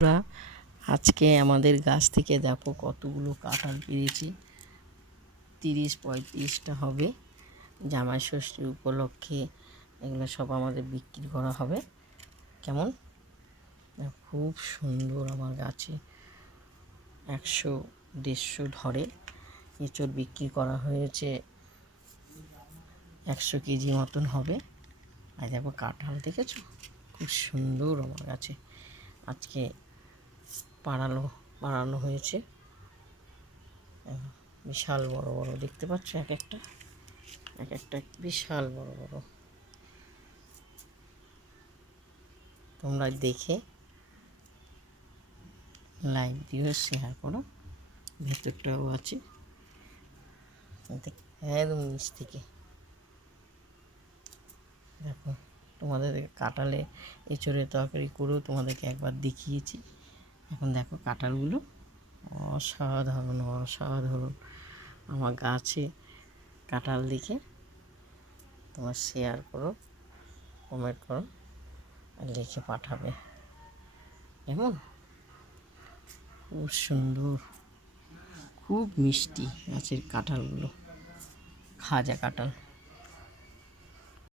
আমরা আজকে আমাদের গাছ থেকে দেখো কতগুলো কাঁঠাল পেরেছি। 30-35টা হবে। জামাই ষষ্ঠী উপলক্ষে এগুলো সব আমাদের বিক্রি করা হবে। কেমন খুব সুন্দর আমার গাছে 100-150 ধরে। এঁচড় বিক্রি করা হয়েছে 100 কেজি মতন হবে। আর দেখো কাঁঠাল দেখেছো খুব সুন্দর আমার গাছে আজকে বাড়ানো হয়েছে। বিশাল বড় বড় দেখতে পাচ্ছ, এক একটা বিশাল বড় বড়। তোমরা দেখে লাইক দিও, শেয়ার করো। ভেতরটাও আছে একদম নিচ থেকে দেখো। তোমাদের কাঁঠালে এঁচড়ে তরকারি করেও তোমাদেরকে একবার দেখিয়েছি। এখন দেখো কাঁঠালগুলো অসাধারণ অসাধারণ। আমার গাছে কাঁঠাল দেখে তোমার শেয়ার করো, কমেন্ট করো আর লিখে পাঠাবে। কেমন খুব সুন্দর, খুব মিষ্টি গাছের কাঁঠালগুলো, খাজা কাঁঠাল।